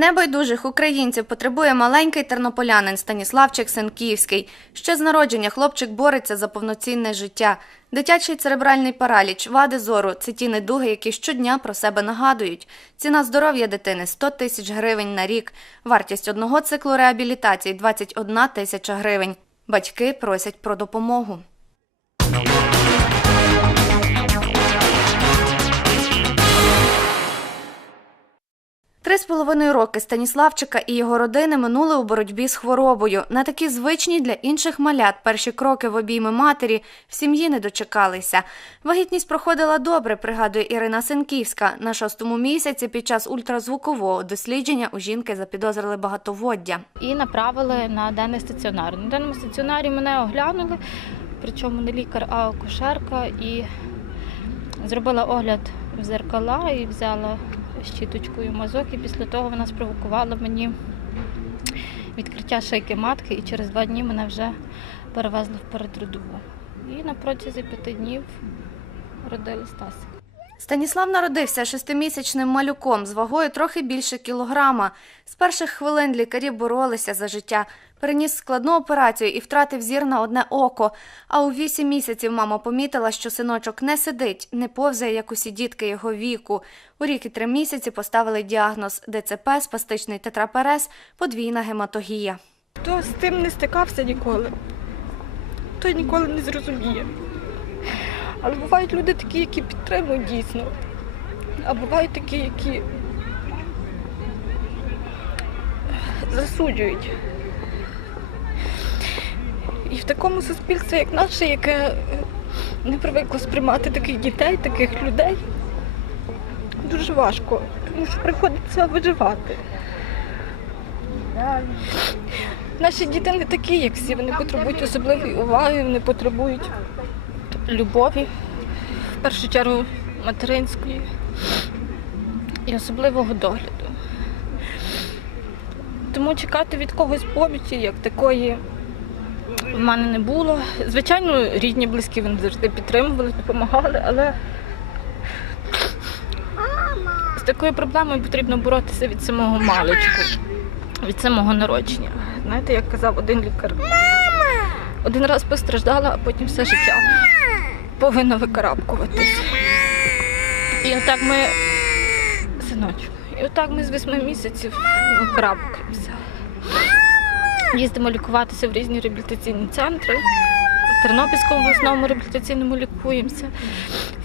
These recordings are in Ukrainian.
Небайдужих українців потребує маленький тернополянин Станіславчик Сенківський. Ще з народження хлопчик бореться за повноцінне життя. Дитячий церебральний параліч, вади зору це ті недуги, які щодня про себе нагадують. Ціна здоров'я дитини 100 тисяч гривень на рік. Вартість одного циклу реабілітації 21 тисяча гривень. Батьки просять про допомогу. Три з половиною роки Станіславчика і його родини минули у боротьбі з хворобою. На такі звичні для інших малят перші кроки в обійми матері в сім'ї не дочекалися. Вагітність проходила добре, пригадує Ірина Сенківська. На шостому місяці під час ультразвукового дослідження у жінки запідозрили багатоводдя. і направили на денний стаціонар. На денному стаціонарі мене оглянули, причому не лікар, а акушерка, і зробила огляд в зеркала і взяла щіточкою мазок. І після того вона спровокувала мені відкриття шийки матки, і через два дні мене вже перевезли в передродову. І на протязі п'яти днів родили Стасик. Станіслав народився шестимісячним малюком з вагою трохи більше кілограма. З перших хвилин лікарі боролися за життя. Переніс складну операцію і втратив зір на одне око. А у вісім місяців мама помітила, що синочок не сидить, не повзає, як усі дітки його віку. У рік і три місяці поставили діагноз ДЦП, спастичний тетраперез, подвійна гематогія. Хто з тим не стикався ніколи, той ніколи не зрозуміє. Але бувають люди такі, які підтримують дійсно. А бувають такі, які засуджують. І в такому суспільстві, як наше, яке е, не привикло сприймати таких дітей, таких людей, дуже важко, тому що приходиться виживати. Наші діти не такі, як всі. Вони потребують особливої уваги, вони потребують любові, в першу чергу материнської і особливого догляду. Тому чекати від когось помічі, як такої, в мене не було. Звичайно, рідні, близькі вони завжди підтримували, допомагали, але з такою проблемою потрібно боротися від самого маличку від самого народження. Знаєте, як казав один лікар, один раз постраждала, а потім все життя повинна викарабкуватись. І отак ми, синочок, і отак ми з восьми місяців викарабкуємося. Їздимо лікуватися в різні реабілітаційні центри. В Тернопільському обласному реабілітаційному лікуємося,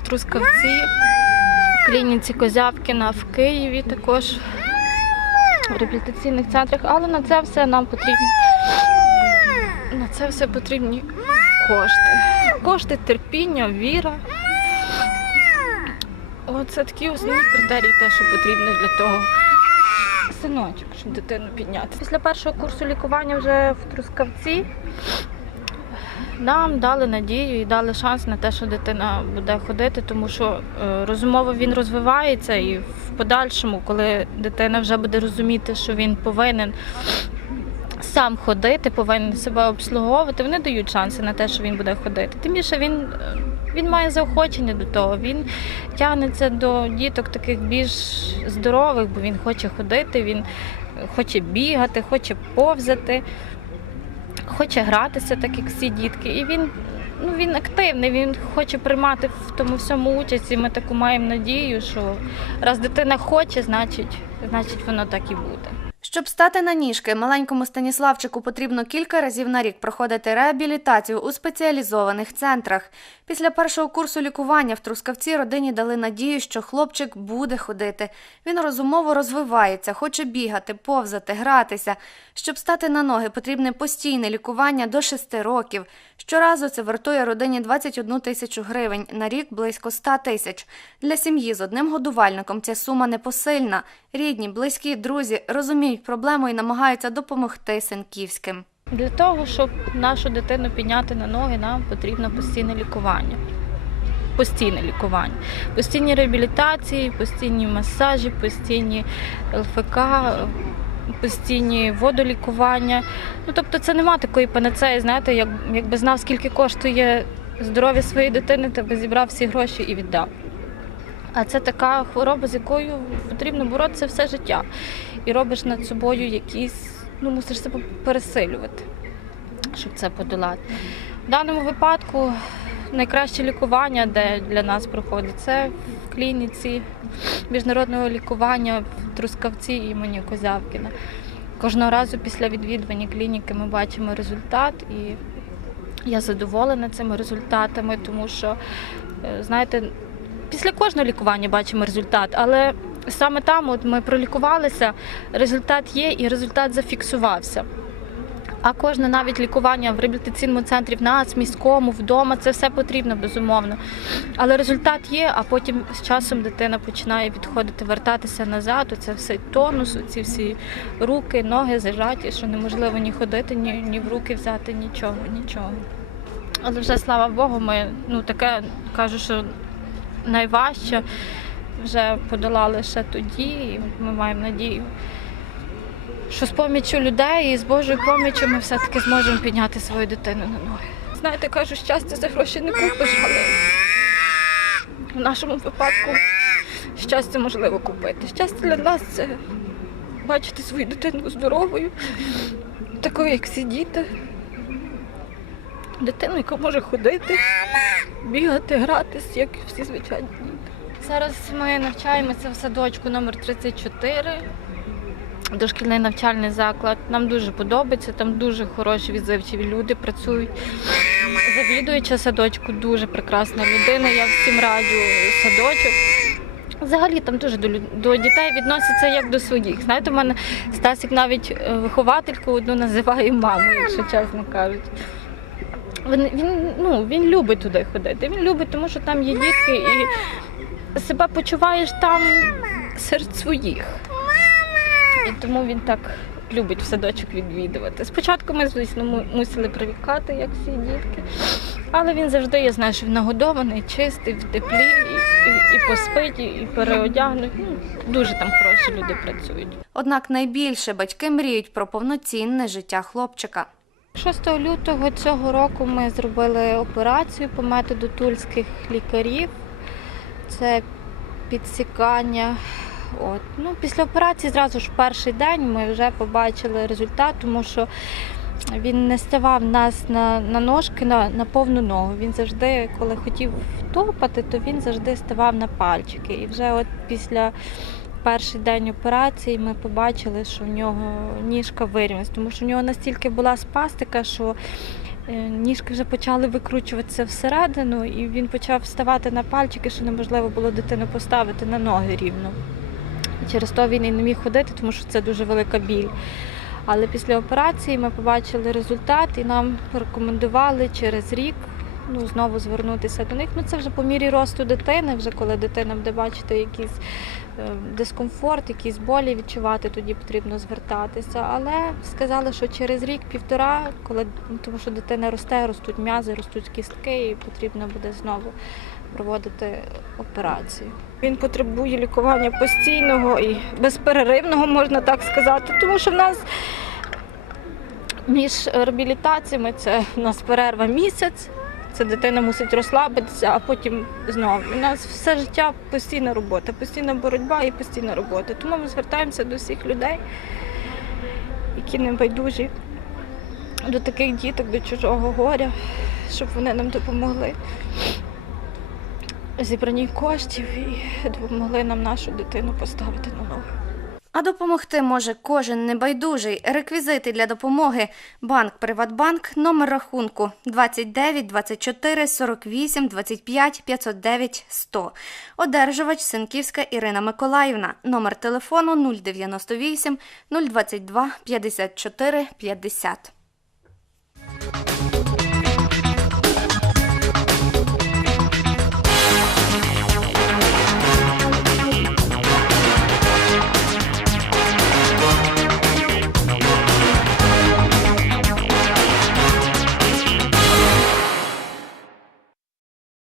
в Трускавці, в клініці Козявкіна, в Києві також в реабілітаційних центрах, але на це все нам потрібні. На це все потрібні кошти. Кошти, терпіння, віра. Оце такі основні критерії, те, що потрібно для того. Синочок, щоб дитину підняти. Після першого курсу лікування вже в Трускавці нам дали надію і дали шанс на те, що дитина буде ходити, тому що е, розумово він розвивається і в подальшому, коли дитина вже буде розуміти, що він повинен сам ходити, повинен себе обслуговувати, вони дають шанси на те, що він буде ходити. Тим більше він, е, він має заохочення до того. Він тягнеться до діток таких більш здорових, бо він хоче ходити, він хоче бігати, хоче повзати хоче гратися, так як всі дітки. І він, ну, він активний, він хоче приймати в тому всьому участь. І ми таку маємо надію, що раз дитина хоче, значить, значить воно так і буде. Щоб стати на ніжки, маленькому Станіславчику потрібно кілька разів на рік проходити реабілітацію у спеціалізованих центрах. Після першого курсу лікування в Трускавці родині дали надію, що хлопчик буде ходити. Він розумово розвивається, хоче бігати, повзати, гратися. Щоб стати на ноги, потрібне постійне лікування до 6 років. Щоразу це вартує родині 21 тисячу гривень, на рік близько 100 тисяч. Для сім'ї з одним годувальником ця сума непосильна. Рідні, близькі, друзі розуміють проблему і намагаються допомогти синківським. Для того, щоб нашу дитину підняти на ноги, нам потрібно постійне лікування. Постійне лікування, постійні реабілітації, постійні масажі, постійні ЛФК, постійні водолікування. Ну тобто, це нема такої панацеї, знаєте, як, якби знав, скільки коштує здоров'я своєї дитини, то би зібрав всі гроші і віддав. А це така хвороба, з якою потрібно боротися все життя. І робиш над собою якісь, ну мусиш себе пересилювати, щоб це подолати. В даному випадку найкраще лікування, де для нас проходить, це в клініці міжнародного лікування в Трускавці імені Козявкіна. Кожного разу після відвідування клініки ми бачимо результат, і я задоволена цими результатами, тому що, е, знаєте, після кожного лікування бачимо результат, але саме там от ми пролікувалися, результат є і результат зафіксувався. А кожне навіть лікування в реабілітаційному центрі в нас, міському, вдома, це все потрібно, безумовно. Але результат є, а потім з часом дитина починає відходити, вертатися назад. Оце все тонус, ці всі руки, ноги зажаті, що неможливо ні ходити, ні, ні в руки взяти, нічого, нічого. Але вже слава Богу, ми ну таке кажу, що найважче вже подолали ще тоді, і ми маємо надію, що з поміччю людей і з Божою поміччю ми все-таки зможемо підняти свою дитину на ноги. Знаєте, кажу, щастя за гроші не купиш, але в нашому випадку щастя можливо купити. Щастя для нас це бачити свою дитину здоровою, такою, як всі діти. Дитину, яка може ходити, бігати, гратись, як всі звичайні. Зараз ми навчаємося в садочку номер 34 дошкільний навчальний заклад. Нам дуже подобається, там дуже хороші відзивчиві люди працюють. Завідуюча садочку дуже прекрасна людина. Я всім раджу садочок. Взагалі там дуже до, до дітей відносяться як до своїх. Знаєте, в мене Стасік навіть е, виховательку одну називає мамою, якщо чесно кажуть. Він, він, ну, він любить туди ходити. Він любить, тому що там є дітки і себе почуваєш там серед своїх. І тому він так любить в садочок відвідувати. Спочатку ми, звісно, му- мусили привікати, як всі дітки. Але він завжди, я знаю, що він нагодований, чистий, в теплі, і, і, і поспить, і, і переодягнуть. Ну, дуже там хороші люди працюють. Однак найбільше батьки мріють про повноцінне життя хлопчика. 6 лютого цього року ми зробили операцію по методу тульських лікарів. Це підсікання. От. Ну, після операції зразу ж перший день ми вже побачили результат, тому що він не ставав нас на, на ножки на, на повну ногу. Він завжди, коли хотів топати, то він завжди ставав на пальчики. І вже от після перший день операції ми побачили, що в нього ніжка вирівнялась, тому що в нього настільки була спастика, що ніжки вже почали викручуватися всередину, і він почав вставати на пальчики, що неможливо було дитину поставити на ноги рівно. Через то він і не міг ходити, тому що це дуже велика біль. Але після операції ми побачили результат і нам порекомендували через рік ну, знову звернутися до них. Ну це вже по мірі росту дитини, вже коли дитина буде бачити якийсь е, дискомфорт, якісь болі відчувати, тоді потрібно звертатися. Але сказали, що через рік-півтора, коли ну, тому що дитина росте, ростуть м'язи, ростуть кістки, і потрібно буде знову проводити операцію. Він потребує лікування постійного і безперервного, можна так сказати, тому що в нас між реабілітаціями це в нас перерва місяць. Це дитина мусить розслабитися, а потім знову. У нас все життя постійна робота, постійна боротьба і постійна робота. Тому ми звертаємося до всіх людей, які не байдужі до таких діток, до чужого горя, щоб вони нам допомогли в зібранні коштів і допомогли нам нашу дитину поставити на. А допомогти може кожен небайдужий. Реквізити для допомоги. Банк Приватбанк, номер рахунку 29 24 48 25 509 100. Одержувач Синківська Ірина Миколаївна. Номер телефону 098 022 54 50.